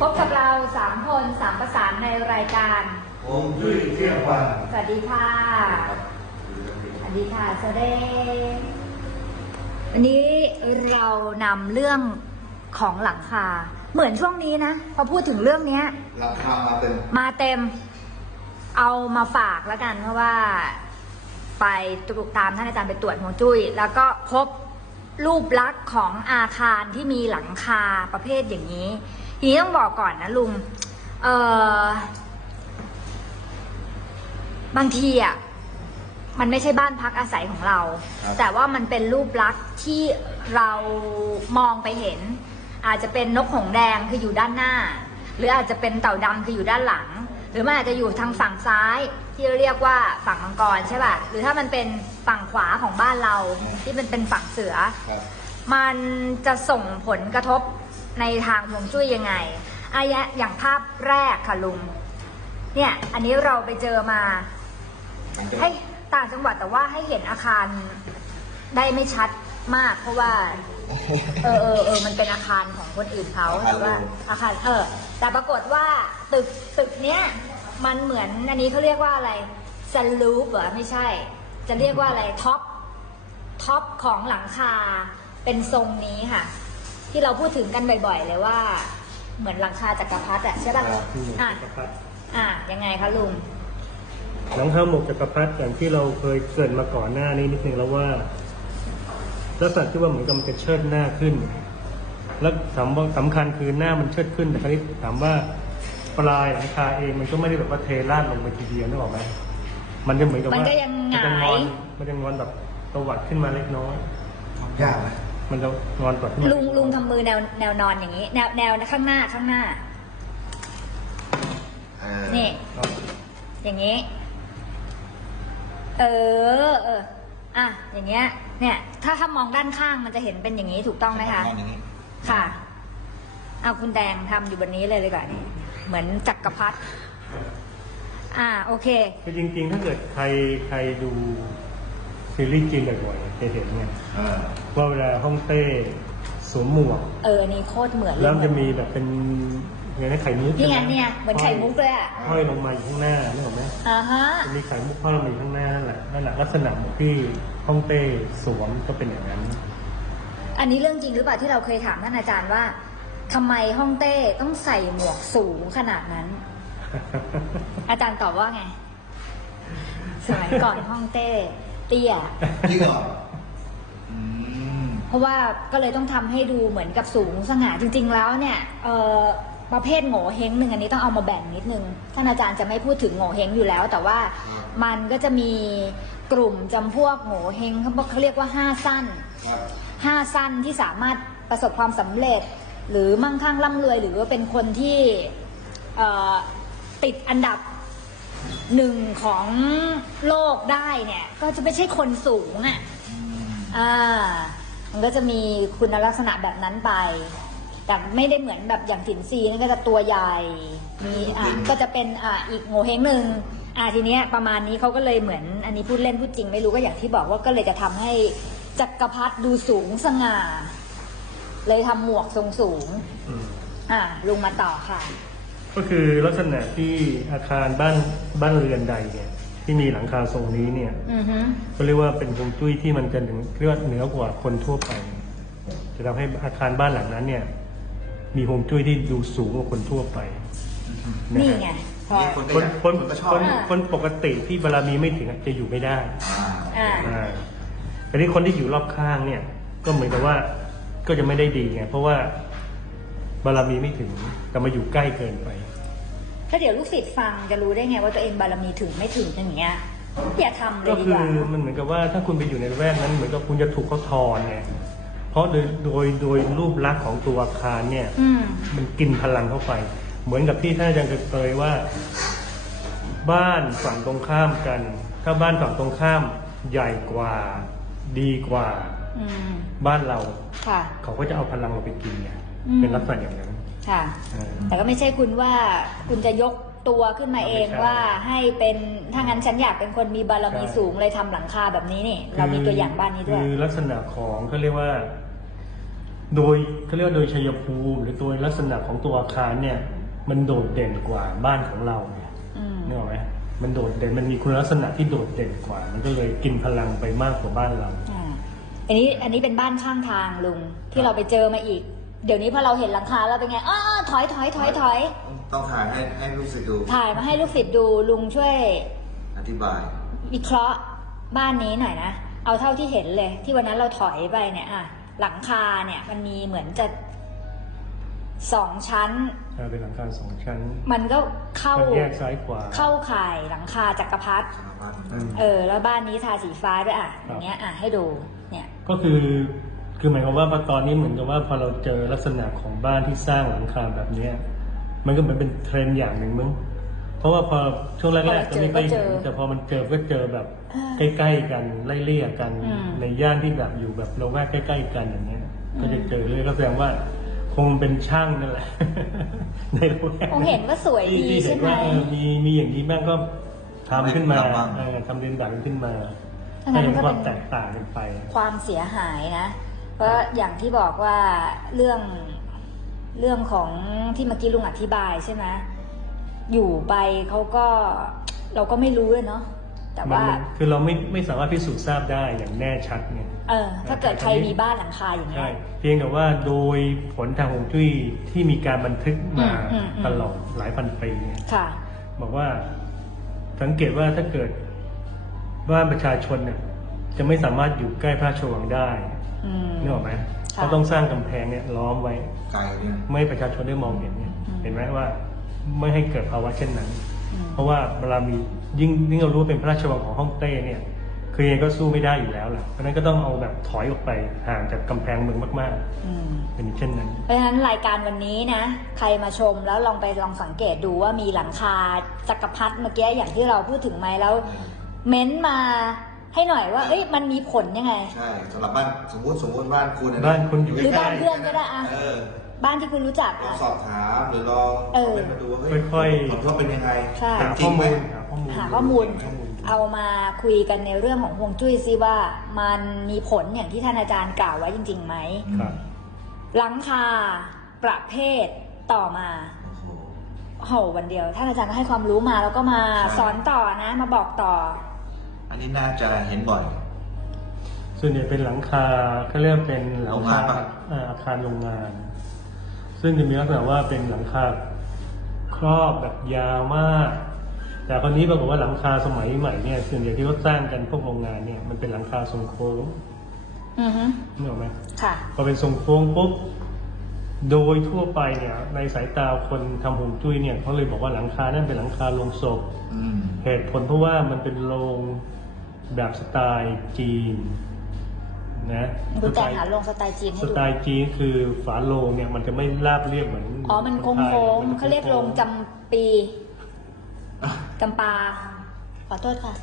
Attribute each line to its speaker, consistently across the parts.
Speaker 1: พบกับเราสามคนสามประสานในรายการ
Speaker 2: ผมจุ้ยเที่ยงวัน
Speaker 1: สวัสดีค่ะ สวัสดีค่ะสวัสดีวันนี้เรานำเรื่องของหลังคา เหมือนช่วงนี้นะ พอพูดถึงเรื่องเนี้ย
Speaker 2: ราคามาเป็น
Speaker 1: มาเต็มเอามาฝากแล้วกันเพราะว่า ไปตรวจตามท่านอาจารย์ไปตรวจฮวงจุ้ย แล้วก็พบรูปลักษณ์ของอาคารที่มีหลังคาประเภทอย่างนี้ ทีนี้ต้องบอกก่อนนะลุง เออบางทีอะมันไม่ใช่บ้านพักอาศัยของเราแต่ว่ามันเป็นรูปลักษณ์ที่เรามองไปเห็น อาจจะเป็นนกหงส์แดงคืออยู่ด้านหน้า หรืออาจจะเป็นเต่าดำคืออยู่ด้านหลัง หรือมันอาจจะอยู่ทางฝั่งซ้ายที่เรียกว่าฝั่งมังกรใช่ป่ะหรือถ้ามันเป็นฝั่งขวาของบ้านเราที่มันเป็นฝั่งเสือ
Speaker 2: ครับ
Speaker 1: มันจะส่งผลกระทบ ในทางฮวงจุ้ยยังไงอายะอย่างภาพแรกค่ะลุง เนี่ย อันนี้เราไปเจอมา ให้ต่างจังหวัดแต่ว่าให้เห็นอาคารได้ไม่ชัดมาก เพราะว่า เออเออเออมันเป็นอาคารของคนอื่นเขา
Speaker 2: อาคาร
Speaker 1: แต่ว่า
Speaker 2: รู
Speaker 1: อาคารเออ แต่ปรากฏว่าตึกตึกเนี้ยมันเหมือนอันนี้เขาเรียกว่าอะไรสลูปเหรอไม่ใช่ จะเรียกว่าอะไรท็อปท็อปของหลังคาเป็นทรงนี้ค่ะ ที่เราพูดถึงกันบ่อยๆ เลยว่า เหมือนหลังคาจักรพรรดิอะใช่ป่ะ
Speaker 3: ที่หมวก
Speaker 1: อะ
Speaker 3: จักรพรรดิ
Speaker 1: อะยังไงคะลุง
Speaker 3: หลังคาหมวกจักรพรรดิอย่างที่เราเคยเกริดมาก่อนหน้านี้นิดนึงแล้วว่าลักษณะที่ว่าเหมือนกับมันจะเชิดหน้าขึ้น แล้วสำคัญสำคัญคือหน้ามันเชิดขึ้นแต่คราวนี้ถามว่าปลายหลังคาเองมันก็ไม่ได้แบบว่าเทราดลงไปทีเดียวนึกออกไหมมันจะเหมือนกับว่า
Speaker 1: มั
Speaker 3: มัน
Speaker 1: ก็ยังหงาย
Speaker 3: จะงอนมันจะงอนแบบตวัดขึ้นมาเล็กน้อย
Speaker 2: ยากไห ม
Speaker 3: มันจะงอนตวัดขึ้นมา
Speaker 1: ลุงลุงทำมือแนวแนวนอนอย่างนี้ แนวแนวข้างหน้าข้างหน้า
Speaker 2: เออ
Speaker 1: นี่
Speaker 3: ครับ
Speaker 1: อย่างนี้ เออ เออ อะ อย่างเงี้ย เนี่ย ถ้าถ้ามองด้านข้างมันจะเห็นเป็นอย่างนี้ถูกต้องไหมคะ
Speaker 2: นอนอย่างนี้
Speaker 1: ค่ะ เอาคุณแดงทำอยู่บนนี้เลยเลยก่อนนี่เหมือนจักรพรรดิ อ่า โอเค
Speaker 3: คือจริง ๆ ถ้าเกิดใครใครดู ซีรีส์จีนบ่อยๆจะเห็นไง
Speaker 2: เออ
Speaker 3: ว่าเวลาฮ่องเต้สวมหมวก
Speaker 1: เอออันนี้โคตรเหมือนเลย
Speaker 3: แล้วมันจะมีแบบเป็นไงนะไข่มุก
Speaker 1: นี่ไง
Speaker 3: ใช่ห
Speaker 1: เนี่ย เหมือนไข่มุกเลยอะ
Speaker 3: ห้อยลงมาอยู่ข้างหน้านึกออกไหม
Speaker 1: อ่าฮะ
Speaker 3: จะมีไข่มุกห้อยลงมาอยู่ข้างหน้านั่นแหละนั่นแหละลักษณะเหมือนที่ฮ่องเต้สวมก็เป็นอย่างนั้น
Speaker 1: อันนี้เรื่องจริงหรือเปล่าที่เราเคยถามท่านอาจารย์ว่าทำไมฮ่องเต้ต้องใส่หมวกสูงขนาดนั้น อาจารย์ตอบว่าไง สมัยก่อนฮ่องเต้ เตี้ย
Speaker 2: จริงเหรออืม
Speaker 1: เพราะว่าก็เลยต้องทำให้ดูเหมือนกับสูงสง่าจริง ๆ แล้วเนี่ยเอ่อประเภทโง่เฮงหนึ่งอันนี้ต้องเอามาแบ่งนิดนึงท่านอาจารย์จะไม่พูดถึงโง่เฮงอยู่แล้ว แต่ว่ามันก็จะมีกลุ่มจำพวกโง่เฮงเขาบอกเขาเรียกว่าห้าสั้น
Speaker 2: ครับ
Speaker 1: ห้าสั้นที่สามารถประสบความสำเร็จ หรือมั่งคั่งร่ำรวย หรือว่าเป็นคนที่เอ่อติดอันดับ หนึ่งของโลกได้เนี่ย ก็จะไม่ใช่คนสูงอะ่ะ
Speaker 2: อืม
Speaker 1: อ่ามันก็จะมีคุณลักษณะแบบนั้นไป แต่ไม่ได้เหมือนแบบอย่างถินซีนี่ก็จะตัวใหญ่ มีอะก็จะเป็นอะอีกโงเฮงหนึ่งอะทีเนี้ยประมาณนี้เขาก็เลยเหมือน อันนี้พูดเล่นพูดจริงไม่รู้ก็อย่างที่บอกว่าก็เลยจะทำให้จักรพรรดิดูสูงสง่า เลยทำหมวกทรงสูง
Speaker 3: อืม
Speaker 1: อะลุงมาต่อค่ะ
Speaker 3: ก็คือลักษณะที่อาคารบ้านบ้านเรือนใดเนี่ยที่มีหลังคาทรงนี้เนี่ย
Speaker 1: อือฮึ
Speaker 3: ก็เรียกว่าเป็นฮวงจุ้ยที่มันจะถึงเรียกว่าเหนือกว่าคนทั่วไป จะทำให้อาคารบ้านหลังนั้นเนี่ย มีฮวงจุ้ยที่ดูสูงกว่าคนทั่วไปะ
Speaker 1: นี่
Speaker 3: ฮะ
Speaker 1: ไงพอ
Speaker 2: นี่คน
Speaker 3: คนคน
Speaker 2: คนก็ชอบ
Speaker 3: คน
Speaker 1: อ่า
Speaker 3: คนปกติที่บารมีไม่ถึงอะจะอยู่ไม่ได้
Speaker 2: อ่า
Speaker 1: อ่า
Speaker 3: อ่าแต่นี่คนที่อยู่รอบข้างเนี่ย ก็เหมือนกับว่าก็จะไม่ได้ดีไงเพราะว่าบารมีไม่ถึงแต่มาอยู่ใกล้เกินไป
Speaker 1: ถ้าเดี๋ยวลูกศิษย์ฟังจะรู้ได้ไงว่าตัวเองบารมีถึงไม่ถึงอย่างเงี้ยอย่าทำเล
Speaker 3: ก็
Speaker 1: ยดี
Speaker 3: คื
Speaker 1: ก
Speaker 3: อ
Speaker 1: ว่า
Speaker 3: มันเหมือนกับว่าถ้าคุณไปอยู่ในระแวกนั้นเหมือนกับคุณจะถูกเขาทอนไงเพราะโดยโดยโดยรูปลักษณ์ของตัวอาคารเนี่ย
Speaker 1: อืม
Speaker 3: มันกินพลังเข้าไป เหมือนกับที่ท่านอาจารย์เคยว่า บ้านฝั่งตรงข้ามกัน ถ้าบ้านฝั่งตรงข้ามใหญ่กว่าดีกว่า
Speaker 1: อืม
Speaker 3: บ้านเรา
Speaker 1: ค่ะ
Speaker 3: เขาก็จะเอาพลังเราไปกินไง
Speaker 1: อืม
Speaker 3: เป็นลักษณะอย่างนั้น
Speaker 1: ค่ะ
Speaker 3: เออ
Speaker 1: แต่ก็ไม่ใช่คุณว่าคุณจะยกตัวขึ้นมาเอง
Speaker 3: ไม่ใช่
Speaker 1: ว่าให้เป็นถ้างั้นฉันอยากเป็นคนมีบารมี
Speaker 3: ใช่
Speaker 1: สูงเลยทำหลังคาแบบนี้นี่ เรามีตัวอย่างบ้านนี้ด้วย
Speaker 3: คือลักษณะของเขาเรียกว่า โดยเขาเรียกว่าโดยชัยภูมิ หรือตัวลักษณะของตัวอาคารเนี่ย มันโดดเด่นกว่าบ้านของเราเนี่ย
Speaker 1: อืม
Speaker 3: นึกออกไหมมันโดดเด่นมันมีคุณลักษณะที่โดดเด่นกว่า มันก็เลยกินพลังไปมากกว่าบ้านเรา
Speaker 1: อ่าอันนี้อันนี้เป็นบ้านข้างทางลุงที่เราไปเจอมาอีก เดี๋ยวนี้พอเราเห็นหลังคาแล้วเป็นไงอ้อถอยถอยถอยถอย
Speaker 2: ต้องถ่ายให้ให้ลูกศิษย์ดู
Speaker 1: ถ่ายมาให้ลูกศิษย์ดูลุงช่วย
Speaker 2: อธิบาย
Speaker 1: วิเคราะห์บ้านนี้หน่อยนะ เอาเท่าที่เห็นเลย ที่วันนั้นเราถอยไปเนี่ยอะหลังคาเนี่ย มันมีเหมือนจะสองชั้น
Speaker 3: เป็นหลังคาสองชั้น
Speaker 1: มันก็เข้า
Speaker 3: มันแยกซ้ายขวา
Speaker 1: เข้าข่ายหลังคาจักรพรรดิ
Speaker 2: สถาบัน
Speaker 3: อืม
Speaker 1: เออ แล้วบ้านนี้ทาสีฟ้าด้วยอะ
Speaker 3: ครับ
Speaker 1: อย่างเงี้ยอะให้ดูเนี่ย
Speaker 3: ก็คือ คือหมายความว่าพอตอนนี้เหมือนกับว่าพอเราเจอลักษณะของบ้านที่สร้างหลังคาแบบเนี้ยมันก็เหมือนเป็นเทรนด์อย่างหนึ่งมั้งเพราะว่าพอช่วงแรกๆก็ไม่ค่อยเห็นแต่พอมันเจอก็เจอแบบใกล้ๆกันไล่เลี่ยกันในย่านที่แบบอยู่แบบเราแวกใกล้ ๆ กันอย่างเงี้ย ก็จะเจอเลยก็แสดงว่าคงเป็นช่างนั่นแหละในละแวก
Speaker 1: คงเห็นว่าสวย
Speaker 3: ที่
Speaker 1: ดี
Speaker 3: ที่เห็
Speaker 1: ใช่
Speaker 3: น
Speaker 1: ไหม
Speaker 3: ว่าเออมีมีอย่างนี้บ้างก็ทำขึ้นมาเออทำเรียนแบบขึ้นมา
Speaker 1: ถ้า
Speaker 3: ให้
Speaker 1: งั้น
Speaker 3: เห็
Speaker 1: มัน
Speaker 3: น
Speaker 1: ก็
Speaker 3: ควา
Speaker 1: เป็
Speaker 3: ม
Speaker 1: น
Speaker 3: แตกต่างกันไป
Speaker 1: ความเสียหายนะ เพราะอย่างที่บอกว่าเรื่องเรื่องของที่เมื่อกี้ลุงอธิบายใช่ไหมอยู่ไปเขาก็เราก็ไม่รู้เลยเนาะแต่
Speaker 3: มัน
Speaker 1: ว่า
Speaker 3: คือเราไม่ไม่สามารถพิสูจน์ทราบได้อย่างแน่ชัดไง
Speaker 1: เออ ถ้าเกิดใครมีบ้านหลังคาอย่างเงี้
Speaker 3: ใช่
Speaker 1: ย
Speaker 3: เพียงแต่ว่าโดยผลทางฮวงจุ้ยที่มีการบันทึกมา
Speaker 1: อืมอืม
Speaker 3: ตลอดหลายพันปีเนี่ย
Speaker 1: ค่ะ
Speaker 3: บอกว่าสังเกตว่าถ้าเกิดบ้านประชาชนเนี่ยจะไม่สามารถอยู่ใกล้พระราชวังได้
Speaker 1: อืม
Speaker 3: นึกออกไหม
Speaker 1: ค่ะ
Speaker 3: เขาต้องสร้างกำแพงเนี่ยล้อมไว้
Speaker 2: ไกลเนี่ย
Speaker 3: ไม่ให้ประชาชนได้มองเห็นเนี่ย
Speaker 1: อืม
Speaker 3: เห็นไหมว่าไม่ให้เกิดภาวะเช่นนั้น
Speaker 1: อืม
Speaker 3: เพราะว่าเวลามียิ่งยิ่งเรารู้ว่าเป็นพระราชวังของฮ่องเต้เนี่ย คือยังไงก็สู้ไม่ได้อยู่แล้วแหละเพราะฉะนั้นก็ต้องเอาแบบถอยออกไปห่างจากกำแพงเมืองมาก
Speaker 1: อืม
Speaker 3: ๆเป็นเช่นนั้น
Speaker 1: เพราะฉะนั้นรายการวันนี้นะ ใครมาชมแล้วลองไปลองสังเกตดูว่ามีหลังคาจักรพรรดิเมื่อกี้อย่างที่เราพูดถึงไหมแล้ว เม้นต์มา ให้หน่อยว่าเอ้ยมันมีผลยังไง
Speaker 2: ใช่สำหรับบ้านสมมติสมมติบ้านคุณะ
Speaker 3: บ้านคุณอยู่
Speaker 1: หรือบ้านเพื่อนก็ได้อะ
Speaker 2: เออ
Speaker 1: บ้านที่คุณรู้จัก
Speaker 2: ลอง
Speaker 1: อะ
Speaker 2: สอบถามหรือลอง
Speaker 1: เออ
Speaker 2: คอมเมนต์มาดูว่าเฮ้ย
Speaker 3: ค่อยๆ
Speaker 2: ผลว่าเป็นยังไง
Speaker 1: ใช่
Speaker 2: เป็น
Speaker 3: หา
Speaker 2: จริ
Speaker 3: ข้อง
Speaker 2: ไหม
Speaker 3: มูลหาข้อมูล
Speaker 1: หาข้อมูล
Speaker 3: ข้อมูล
Speaker 1: เอามาคุยกันในเรื่องของฮวงจุ้ยซิว่ามันมีผลอย่างที่ท่านอาจารย์กล่าวไว้จริงๆไหม
Speaker 3: ครับ
Speaker 1: หลังคาประเภทต่อมา
Speaker 2: โอ้โห
Speaker 1: โหวันเดียวท่านอาจารย์ก็ให้ความรู้มาแล้วก็มา
Speaker 2: ใช่
Speaker 1: สอนต่อนะ มาบอกต่อ
Speaker 2: อันนี้น่าจะเห็นบ่อย
Speaker 3: ส่วนใหญ่เป็นหลังคาเขาเรียกว่าเป็นหลัง
Speaker 2: โรงงา
Speaker 3: คาน
Speaker 2: ปะ
Speaker 3: อ่าอาคารโรงงาน ซึ่งจะมีลักษณะว่าเป็นหลังคาครอบแบบยาวมาก แต่คนนี้ปรากฏว่าหลังคาสมัยใหม่เนี่ยส่วนใหญ่ที่เขาสร้างกันพวกโรงงานเนี่ยมันเป็นหลังคาทรงโค้ง
Speaker 1: อือฮึ
Speaker 3: นึกออกไหม
Speaker 1: ค่ะ
Speaker 3: พอเป็นทรงโค้งปุ๊บ โดยทั่วไปเนี่ย ในสายตาคนทำหงจุ้ยเนี่ยเขาเลยบอกว่าหลังคานั่นเป็นหลังคาโรงศพ
Speaker 2: อืม
Speaker 3: เหตุผลเพราะว่ามันเป็นโรง แบบสไตล์จีนนะ
Speaker 1: คุณแจงหาลงสไตล์จีนให้
Speaker 3: ส
Speaker 1: ดู
Speaker 3: ไตล์จีนคือฝาโลงเนี่ยมันจะไม่ราบเรียบเหมือน
Speaker 1: อ๋อ มันโค้
Speaker 3: คไท
Speaker 1: ง
Speaker 3: มั
Speaker 1: ๆเขาเรียกลงจำปีจำปา ขอโทษค่ะ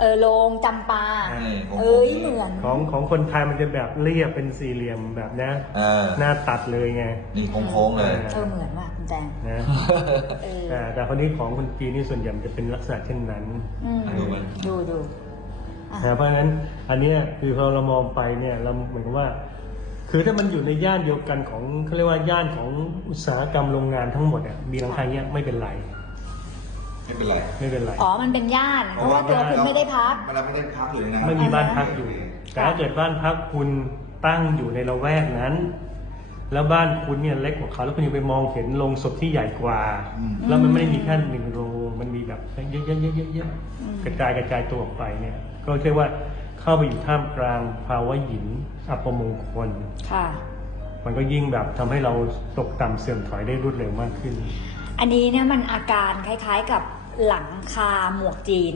Speaker 1: เออลงจำปา
Speaker 2: เออโค้งๆ
Speaker 1: เอ้ยเหมือน
Speaker 3: ของของคนไทยมันจะแบบเรียบเป็นสี่เหลี่ยมแบบนะ
Speaker 2: เออ
Speaker 3: หน้าตัดเลยไง
Speaker 2: นี่โค้งๆเลย
Speaker 1: เออเหมือนว่ะคุณแจง
Speaker 3: นะ
Speaker 1: เออ
Speaker 3: แต่แต่คนนี้ของคนจีนนี่ส่วนใหญ่มันจะเป็นลักษณะเช่นนั้น
Speaker 1: อืม
Speaker 2: ดูมัน
Speaker 1: ดูดูอะ
Speaker 3: นะเพราะฉะนั้นอันเนี้ยคือพอเรามองไปเนี่ยเราเหมือนกับว่า คือถ้ามันอยู่ในย่านเดียวกันของเขาเรียกว่าย่านของอุตสาหกรรมโรงงานทั้งหมดอะมีหลังคาเนี้ยไม่เป็นไร
Speaker 2: ไม่เป็นไร
Speaker 3: ไม่เป็นไร
Speaker 1: อ๋อมันเป็นย่านเพราะว่าตัวคุณไม่ได้พัก
Speaker 2: เวลาไม่ได้พักอยู่ในนั้น
Speaker 3: ไม่มีบ้านพักอยู่ แต่ถ้าเกิดบ้านพักคุณตั้งอยู่ในละแวกนั้นแล้วบ้านคุณเนี่ยเล็กกว่าเขาแล้วคุณยังไปมองเห็นโรงศพที่ใหญ่กว่า
Speaker 2: อืม
Speaker 3: แล้วมันไม่ได้มีแค่หนึ่งโรงมันมีแบบเยอะๆๆๆ
Speaker 1: อืม
Speaker 3: ๆกระจายกระจายตัวออกไปเนี่ย ก็เรียกว่าเข้าไปอยู่ท่ามกลางภาวะหยินอัปมงคล
Speaker 1: ค่ะ
Speaker 3: มันก็ยิ่งแบบทำให้เราตกต่ำเสื่อมถอยได้รวดเร็วมากขึ้น
Speaker 1: อันนี้เนี่ยมันอาการคล้ายๆกับหลังคาหมวกจีน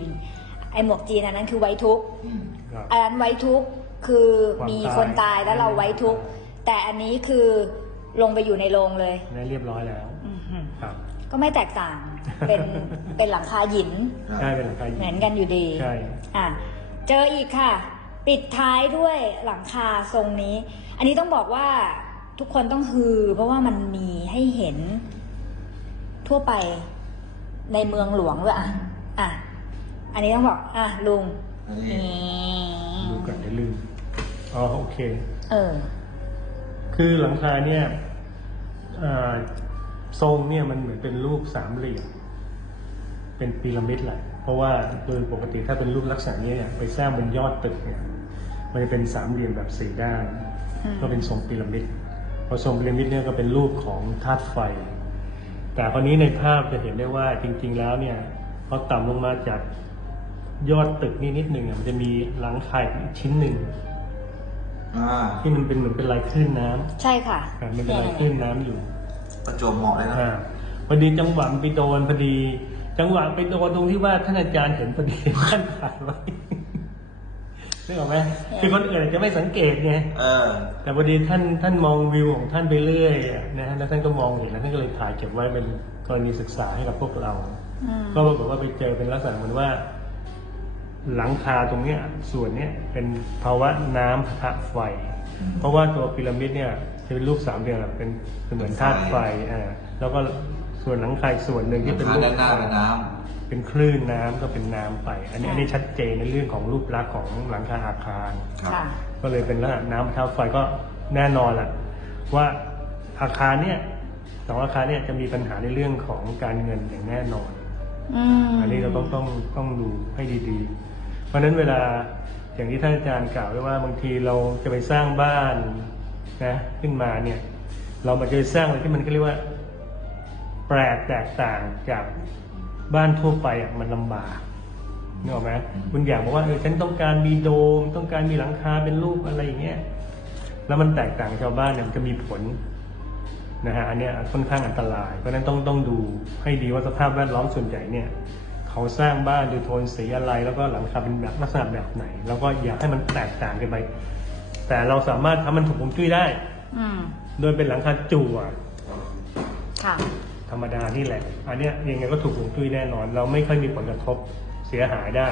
Speaker 1: ไอหมวกจีนอันนั้นคือไว้ทุกข์
Speaker 2: อืม
Speaker 3: ครับ
Speaker 1: อันนั้นไว้ทุกข์คือ
Speaker 3: ความ
Speaker 1: มี
Speaker 3: ตาย
Speaker 1: คนตายแล้วเราไว้ทุกข์แต่อันนี้คือลงไปอยู่ในโรงเลย
Speaker 3: ได้เรียบร้อยแล้ว
Speaker 1: อื้อหือ
Speaker 3: ครับ
Speaker 1: ก็ไม่แตกต่าง เป็นเป็นหลังคาหยิน
Speaker 3: ได้เป็นหลังคาหยิน
Speaker 1: เหมือนกันอยู่ดี
Speaker 3: ใช่
Speaker 1: อะ เจออีกค่ะ ปิดท้ายด้วยหลังคาทรงนี้ อันนี้ต้องบอกว่าทุกคนต้องฮือ เพราะว่ามันมีให้เห็นทั่วไปในเมืองหลวงด้วยอะ อะ อันนี้ต้องบอก อะ ลุง
Speaker 2: อันนี้
Speaker 1: นี่
Speaker 3: ดูกันเดี๋ยวลืมอ๋อโอเค
Speaker 1: เออ
Speaker 3: คือหลังคาเนี่ยเอ่อทรงเนี่ยมันเหมือนเป็นรูปสามเหลี่ยม เป็นพีระมิดแหละเพราะว่าโดยปกติถ้าเป็นรูปลักษณะเนี้ยไปสร้างบนยอดตึกเนี่ยมันจะเป็นสามเหลี่ยมแบบสี่ด้าน
Speaker 1: อืม
Speaker 3: ก็เป็นทรงพีระมิดพอทรงพีระมิดเนี่ยก็เป็นรูปของธาตุไฟ แต่คราวนี้ในภาพจะเห็นได้ว่าจริง ๆ แล้วเนี่ยพอต่ำลงมาจากยอดตึกนี่นิดหนึ่งอะมันจะมีหลังคาอีกชิ้นหนึ่ง
Speaker 2: อ่า
Speaker 3: ที่มันเป็นเหมือนเป็นลายคลื่นน้ำ
Speaker 1: ใช่ค่ะ
Speaker 3: อะมันเป็นลายคลื่นน้ำอยู่
Speaker 2: ประจวบเหมาะเลยนะ
Speaker 3: อ่าพอดีจังหวะมันไปโดนพอดี จังหวะไปโดนตรงที่ว่าท่านอาจารย์เห็นพอดีท่านถ่ายไว้นึกออกไหมคือคนอื่นอาจจะไม่สังเกตไง
Speaker 2: เออ
Speaker 3: แต่พอดีท่านท่านมองวิวของท่านไปเรื่อยอะนะฮะแล้วท่านก็มองเห็นแล้วท่านก็เลยถ่ายเก็บไว้เป็นกรณีศึกษาให้กับพวกเรา
Speaker 1: อืม
Speaker 3: ก็ปรากฏว่าไปเจอเป็นลักษณะเหมือนว่า หลังคาตรงเนี้ยส่วนเนี้ยเป็นภาวะน้ำปะทะไฟ
Speaker 2: อืม
Speaker 3: เพราะว่าตัวพีระมิดเนี่ยจะเป็นรูปสามเหลี่ยมอะเป็นเป็นเหมือนธาตุไฟอ่าแล้วก็ ส่วนหลังคาอีกส่วนหนึ่งที่เป็นรูป
Speaker 2: ด้านหน้าเป็นน้
Speaker 3: เป็นคลื่นน้ำก็เป็นน้ำไป อันนี้อันนี้ชัดเจนในเรื่องของรูปลักษณ์ของหลังคาอาคารำ
Speaker 2: ครับ
Speaker 1: ค่ะ
Speaker 3: ก็เลยเป็นลักษณะน้ำประทับไฟก็แน่นอนแหละว่าอาคารเนี่ยสองอาคารเนี่ยจะมีปัญหาในเรื่องของการเงินอย่างแน่นอน
Speaker 1: อืม
Speaker 3: อันนี้เราต้องต้องต้องดูให้ดีๆ เพราะฉะนั้นเวลาอย่างที่ท่านอาจารย์กล่าวไว้ว่าบางทีเราจะไปสร้างบ้านนะขึ้นมาเนี่ย เรามาจะไปสร้างอะไรที่มันก็เรียกว่า แปลกแตกต่างจากบ้านทั่วไปอะมันลำบากนึกออกไหมคุณอยากบอกว่าเออฉันต้องการมีโดม ต้องการมีหลังคาเป็นรูปอะไรอย่างเงี้ยแล้วมันแตกต่างชาวบ้านเนี่ยมันจะมีผลนะฮะอันเนี้ยค่อนข้างอันตราย เพราะฉะนั้นต้องต้องดูให้ดีว่าสภาพแวดล้อมส่วนใหญ่เนี่ยเขาสร้างบ้านโดยโทนสีอะไร แล้วก็หลังคาเป็นแบบลักษณะแบบไหน แล้วก็อยากให้มันแตกต่างกันไป แต่เราสามารถทำมันถูกฮวงจุ้ยได้
Speaker 1: อืม
Speaker 3: โดยเป็นหลังคาจั่ว
Speaker 1: ค่ะ
Speaker 3: ธรรมดานี่แหละ อันเนี้ยยังไงก็ถูกฮวงจุ้ยแน่นอน เราไม่ค่อยมีผลกระทบเสียหายได้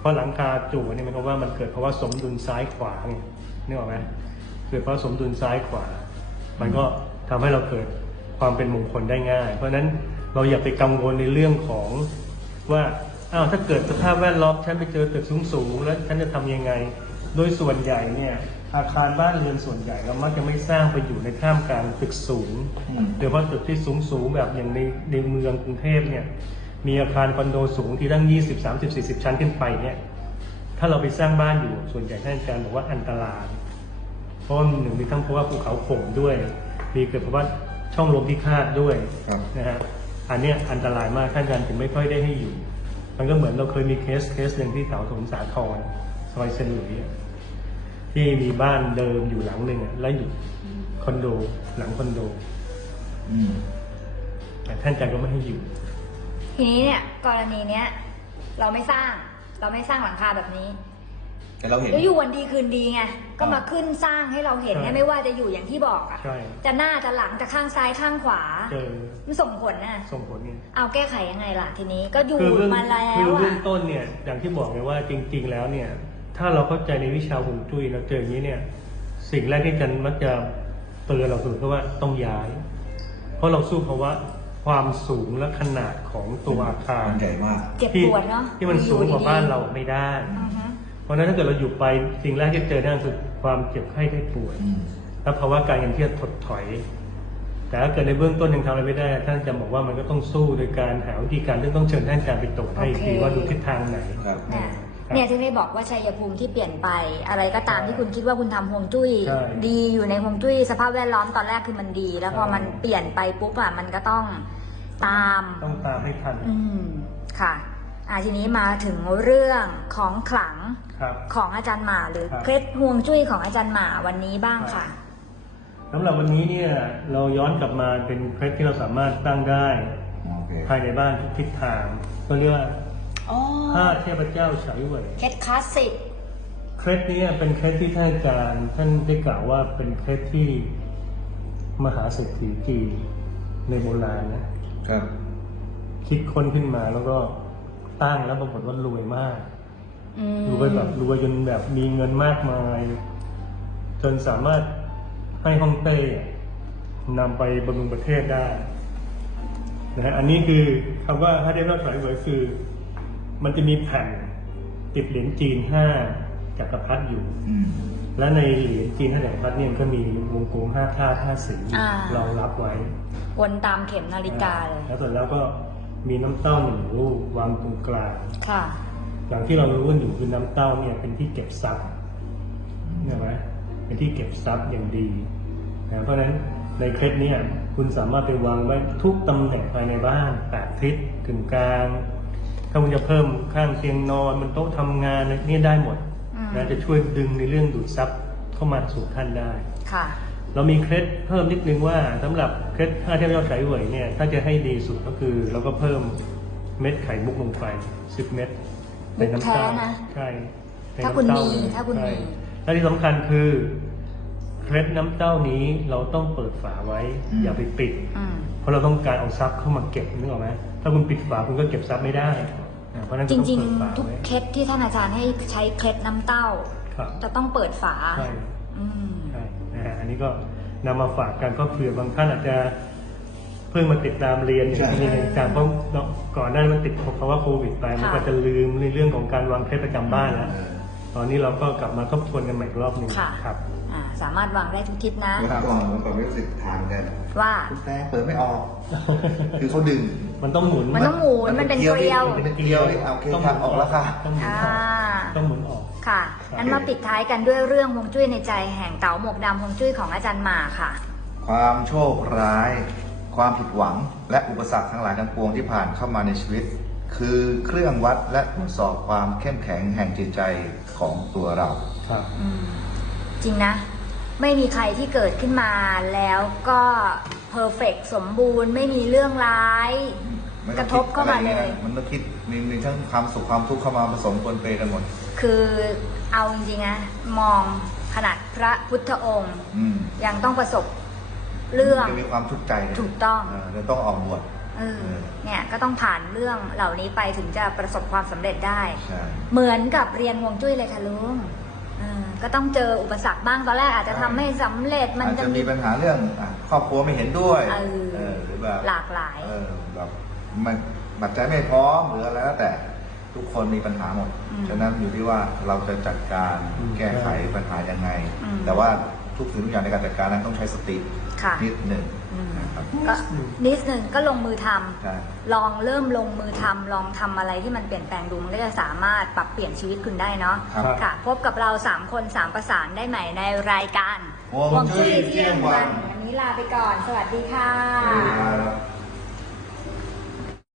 Speaker 3: เพราะหลังคาจั่เนี่ยมันก็ว่ามันเกิดเพราะว่าสมดุลซ้ายขวาไงนึกออกไหมเกิดเพราะสมดุลซ้ายขวา มันก็ทำให้เราเกิดความเป็นมงคลได้ง่าย เพราะฉะนั้นเราอย่าไปกังวลในเรื่องของว่าอ้าวถ้าเกิดสภาพแวดล้อมฉันไปเจอตึกสูงๆแล้วฉันจะทำยังไง โดยส่วนใหญ่เนี่ย อาคารบ้านเรือนส่วนใหญ่เรามักจะไม่สร้างไปอยู่ในท่ามกลางตึกสูง
Speaker 2: อืม
Speaker 3: โดยเฉพาะตึกที่สูงสูงๆแบบอย่างในในเมืองกรุงเทพเนี่ยมีอาคารคอนโดสูงที่ตั้ง 20 30 40 ชั้นขึ้นไปเนี่ยถ้าเราไปสร้างบ้านอยู่ส่วนใหญ่ท่านอาจารย์บอกว่าอันตรายเพราะว่าหนึ่งมีทั้งเพราะว่าภูเขาโข่งด้วย มีเกิดเพราะว่าช่องลมพิฆาตด้วย
Speaker 2: ครับ
Speaker 3: นะฮะอันเนี้ยอันตรายมากท่านอาจารย์ถึงไม่ค่อยได้ให้อยู่ มันก็เหมือนเราเคยมีเคสเคสหนึ่งที่แถวสมุทรสาครซอยเซนหลุยส์อะ ที่มีบ้านเดิมอยู่หลังหนึ่งอะแล้วอยู่คอนโดหลังคอนโด
Speaker 2: อืม
Speaker 3: แต่ท่านอาจารย์ก็ไม่ให้อยู่
Speaker 1: ทีนี้เนี่ยกรณีเนี้ย เราไม่สร้าง เราไม่สร้างหลังคาแบบนี้
Speaker 2: แต่เราเห็น
Speaker 1: แล้วอยู่วันดีคืนดีไงก็มาขึ้นสร้างให้เราเห็นไง
Speaker 3: ใช่
Speaker 1: ไม่ว่าจะอยู่อย่างที่บอกอะ
Speaker 3: ใช่
Speaker 1: จะหน้าจะหลังจะข้างซ้ายข้างขวา
Speaker 3: เจอ
Speaker 1: มันส่งผลนะ
Speaker 3: ส่งผลเนี่ย
Speaker 1: เอาแก้ไขยังไงล่ะทีนี้ก็อยู่
Speaker 3: คือเรื่อง
Speaker 1: มาแล้
Speaker 3: คือ
Speaker 1: ว
Speaker 3: เรื่
Speaker 1: อะ
Speaker 3: องต้นเนี่ยอย่างที่บอกไงว่าจริง ๆ แล้วเนี่ย ถ้าเราเข้าใจในวิชาฮวงจุ้ยเราเจออย่างนี้เนี่ย สิ่งแรกที่อาจันมักจะเตือนเราคือก็ว่าต้องย้าย เพราะเราสู้ภาวะความสูงและขนาดของตัวอาคาร
Speaker 2: มันใหญ่มาก
Speaker 1: เจ็บ
Speaker 3: ที่
Speaker 1: ปวดเนาะ
Speaker 3: ที่มันสูงกว่าบ้านเราไม่ได้
Speaker 1: อือฮึ
Speaker 3: เพราะฉะนั้นถ้าเกิดเราอยู่ไปสิ่งแรกที่เจอได้คือความเจ็บไข้ได้ป่วย
Speaker 2: อืม
Speaker 3: และภาวะการเงินที่จะถดถอย แต่ถ้าเกิดในเบื้องต้นยังทำอะไรไม่ได้ ท่านอาจะบอกว่ามันก็ต้องสู้โดยการหาวิธีการที่ต้องเชิญท่านอาจารย์ไปตรวจให้อีกทีว่าดูทิศทางไหน
Speaker 2: ครับ
Speaker 1: เนี่ย
Speaker 3: ครับ
Speaker 1: เนี่ยที่ได้บอกว่าชัยภูมิที่เปลี่ยนไป อะไรก็ตามที่คุณคิดว่าคุณทำฮวงจุ้ย
Speaker 3: ใช่
Speaker 1: ดีอยู่ในฮวงจุ้ยสภาพแวดล้อมตอนแรกคือมันดี แล้วพอ
Speaker 3: ใช่
Speaker 1: มันเปลี่ยนไปปุ๊บอะมันก็ต้องตาม
Speaker 3: ต้องตามให้ทัน
Speaker 1: อืมค่ะอ่าทีนี้มาถึงเรื่องของขลัง
Speaker 3: ครับ
Speaker 1: ของอาจารย์หมาหรือ
Speaker 3: ครับ
Speaker 1: เคล็ดฮวงจุ้ยของอาจารย์หมาวันนี้บ้างค่ะ
Speaker 3: สำหรับวันนี้เนี่ยเราย้อนกลับมาเป็นเคล็ดที่เราสามารถตั้งได้
Speaker 2: โอเค
Speaker 3: ภายในบ้านทุกทิศทางก็เรียกว่า
Speaker 1: อ๋อ
Speaker 3: ห้าเทพเจ้าฉายเหวย
Speaker 1: เคล็ดคลาสสิก
Speaker 3: เคล็ดนี้เป็นเคล็ดที่ท่านอาจารย์ท่านได้กล่าวว่าเป็นเคล็ดที่มหาเศรษฐีจีนในโบราณนะครับ คิดค้นขึ้นมาแล้วก็ตั้งแล้วปรากฏว่ารวยมาก
Speaker 1: อืม
Speaker 3: รวยแบบรวยจนแบบมีเงินมากมาย จนสามารถให้ฮ่องเต้นำไปบำรุงประเทศได้นะฮะอันนี้คือคำว่าถ้าได้รับสายเหวยคือ มันจะมีแผ่นติดเหรียญจีนห้าจักรพรรดิอยู่
Speaker 2: อืม
Speaker 3: และในเหรียญจีนแถลงพัดเนี่ยก็มีวงกลมห้าธาตุห้าสี
Speaker 1: อ่า ร
Speaker 3: องรับไว้
Speaker 1: วนตามเข็มนาฬิกาเลย
Speaker 3: แล้วเสร็จแล้วก็มีน้ำเต้าหนึ่งลูกวางตรงกลาง
Speaker 1: ค่ะ
Speaker 3: อย่างที่เรารู้กันอยู่คือน้ำเต้าเนี่ยเป็นที่เก็บทรัพย์เห็นไหมเป็นที่เก็บทรัพย์อย่างดีนะเพราะฉะนั้นในเคล็ดเนี่ยคุณสามารถไปวางไว้ทุกตำแหน่งภายในบ้านแปดทิศถึงกลาง ถ้าคุณจะเพิ่มข้างเตียงนอนบนโต๊ะทำงานอะไรเนี่ยได้หมด
Speaker 1: อืม
Speaker 3: นะจะช่วยดึงในเรื่องดูดซับเข้ามาสู่ท่านได้
Speaker 1: ค่ะ
Speaker 3: เรามีเคล็ดเพิ่มนิดนึงว่าสำหรับเคล็ดห้าเทพยอดไฉเว่ยเนี่ยถ้าจะให้ดีสุดก็คือเราก็เพิ่มเม็ดไข่มุกลงไปสิบเม็ดในน้ำตาล
Speaker 1: มุกแท้นะ
Speaker 3: ใช่ใน
Speaker 1: ถ้าคุณ
Speaker 3: น้ำเต้
Speaker 1: มี
Speaker 3: เลย
Speaker 1: ถ้าคุณ
Speaker 3: ใช่
Speaker 1: มี
Speaker 3: และที่สำคัญคือเคล็ดน้ำเต้านี้เราต้องเปิดฝาไว้
Speaker 2: อืม
Speaker 3: อย่าไปปิด
Speaker 1: อืม
Speaker 3: เพราะเราต้องการเอาซับเข้ามาเก็บนึกออกไหมถ้าคุณปิดฝาคุณก็เก็บซับไม่ได้อ่าเพราะฉะนั้น
Speaker 1: จ
Speaker 3: คุณต้อง
Speaker 1: ริง
Speaker 3: เปิดฝา
Speaker 1: ๆ ทุก
Speaker 3: ไว้
Speaker 1: เคล็ดที่ท่านอาจารย์ให้ใช้เคล็ดน้ำเต้า
Speaker 3: ครับ
Speaker 1: จะต้องเปิดฝา
Speaker 3: ใช่
Speaker 1: อืม
Speaker 3: ใช่นะฮะอันนี้ก็นำมาฝากกันเพราะเผื่อบางท่านอาจจะเพิ่งมาติดตามเรียนอย่างที่เรียนการเพราะก่อนหน้านั้นมันติดเพราะว่าโควิดไป มันก็
Speaker 1: ค่ะ
Speaker 3: จะลืมในเรื่องของการวางเคล็ดประจำบ้านแล้ว ตอนนี้เราก็กลับมาทบทวนกันใหม่อีกรอบหนึ่ง
Speaker 1: ค่ะ
Speaker 3: ครับ
Speaker 1: อ่าสามารถวางได้ทุกทิศนะ
Speaker 2: เมื่อก่อนเมื่อก่อนไม่รู้สึกทางกัน
Speaker 1: ว่า
Speaker 2: คุณแป้งเปิดไม่ออก คือเขาดึง
Speaker 3: มันต้องหมุน
Speaker 1: มันต้องหมุนมันเป็นเกลียว
Speaker 2: มันเป็นเกลียวนี่เอาโอเค
Speaker 3: ต้องห
Speaker 2: ทางออกแล้วค่ะ
Speaker 3: ต้องหมุน
Speaker 1: อ่า
Speaker 3: ออกต้องหมุนออก
Speaker 1: ค่ะงั้นมาปิดท้ายกันด้วยเรื่องฮวงจุ้ยในใจแห่งเต๋าหมวกดำฮวงจุ้ยของอาจารย์หมาค่ะ
Speaker 2: ความโชคร้าย ความผิดหวัง และอุปสรรคทั้งหลายทั้งปวงที่ผ่านเข้ามาในชีวิต คือเครื่องวัดและตรวจสอบความเข้มแข็งแห่งจิตใจของตัวเรา
Speaker 3: ครับ
Speaker 1: อืมจริงนะ ไม่มีใครที่เกิดขึ้นมาแล้วก็เพอร์เฟกสมบูรณ์ ไม่มีเรื่องร้าย
Speaker 2: ไม่
Speaker 1: ก
Speaker 2: ต้อ
Speaker 1: ระ
Speaker 2: ง
Speaker 1: ทบเข้ามาเลย
Speaker 2: คิดอะไรนะมันต้องคิดมีมีทั้งความสุขความทุกข์เข้ามาผสมปนเปกันหมด
Speaker 1: คือเอาจริงๆนะมองขนาดพระพุทธองค์
Speaker 2: อืม
Speaker 1: ยังต้องประสบเรื่อง
Speaker 2: จะมีความทุกข์ใจเนี่ย
Speaker 1: ถูกต้อง
Speaker 2: เจะต้องออกบวช
Speaker 1: เออเนี่ยก็ต้องผ่านเรื่องเหล่านี้ไปถึงจะประสบความสำเร็จได้
Speaker 2: ใช่
Speaker 1: เหมือนกับเรียนฮวงจุ้ยเลยค่ะลุงเออก็ต้องเจออุปสรรคบ้างตอนแรกอาจจะทำไม่สำเร็จมัน
Speaker 2: อาจ
Speaker 1: จะ
Speaker 2: จะ
Speaker 1: มี
Speaker 2: มี ปัญหาเรื่องอะครอบครัวไม่เห็นด้วย
Speaker 1: เออ
Speaker 2: เออหรือแบบ
Speaker 1: หลากหลาย
Speaker 2: เออแบบมันปัจจัยไม่พร้อมหรืออะไรแล้วแต่ทุกคนมีปัญหาหมด
Speaker 1: อืม
Speaker 2: ฉะนั้นอยู่ที่ว่าเราจะจัดการ
Speaker 3: อืม
Speaker 2: แก้ไขปัญหายังไง
Speaker 1: อืม
Speaker 2: แต่ว่าทุกสิ่งทุกอย่างในการจัดการนั้นต้องใช้สติ
Speaker 1: ค่ะ
Speaker 2: นิดหนึ่ง
Speaker 1: อืม
Speaker 2: นะครับ
Speaker 1: ก็นิดหนึ่งก็ลงมือทำ
Speaker 2: ใช่
Speaker 1: ลองเริ่มลงมือทำลองทำอะไรที่มันเปลี่ยนแปลงดูมันก็จะสามารถปรับเปลี่ยนชีวิตคุณได้เนาะ
Speaker 2: ครับ
Speaker 1: ค่ะ พบกับเรา 3 คน 3 ประสานได้ใหม่ในรายการ
Speaker 2: ฮวงจุ้ยเที่ยงวัน
Speaker 1: วันนี้ลาไปก่อน สวัสดีค่ะ
Speaker 2: ครับ